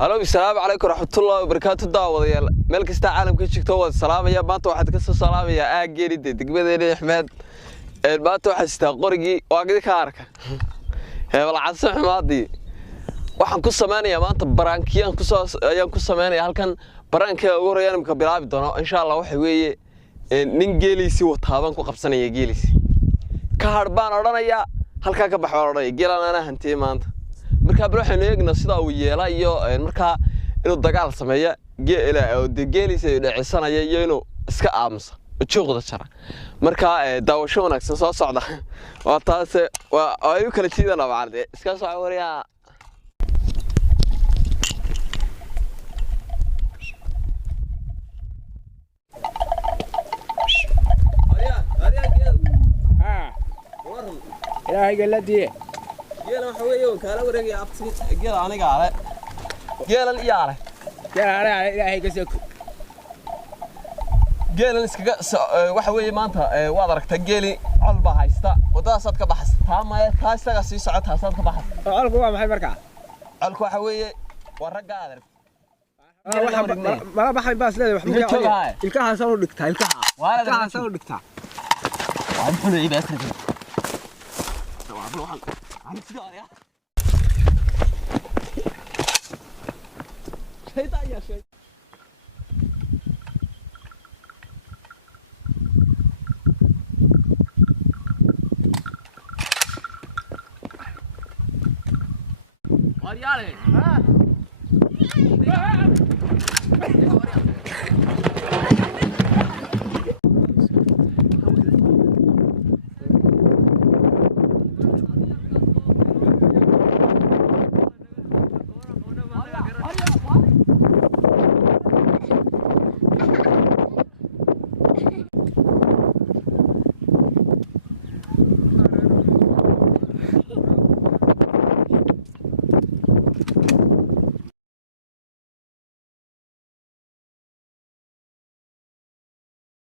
Hello, السلام عليكم ورحمة الله وبركاته. داوديال meel kasta caalamka joogto wada salaamaya maanta waxaad ka soo salaamaya geerida degmadeena Axmed maanta waxa istaa qorigii waagidi ka arka wal cadsan xumaadii waxaan ku sameeynaa maanta ayaan ku sameeynaa halkan baraanka ugu horeeyaan imka bilaabi doono insha Allah waxa weeye nin geelisi wataaban ku qabsanaya geelisi ka harbaan oranaya halka ka baxo oranaya geelana hantii maanta marka bal waxaan eegnaa sida uu yeelay iyo marka inuu dagaal sameeyo geela oo geelisa dhicisanaya iyo inuu iska aamuso joogda jara marka daawasho wanaagsan soo socda waa taas waa ay kala jiidana baarde iska soo wariya ilaahay galadii geela waxa weeyo kala wareegay abti geela aniga ale geelan iyaale ilaahay ka soo geelan iskaga waxa weeye maanta waad aragtaa geeli colba haysta wadadaasad ka baxsata ma taasaga sii socota taasaad ka baxsata colku waa maxay markaa colku waxa weeye waa rag aad mala baxay baas leeyahay wax ma ka ilkaha soo dhigtaa ilkaha soo dhigtaa waa xun ay baas leeyahay عن سيجار يا شيطان يا شيطان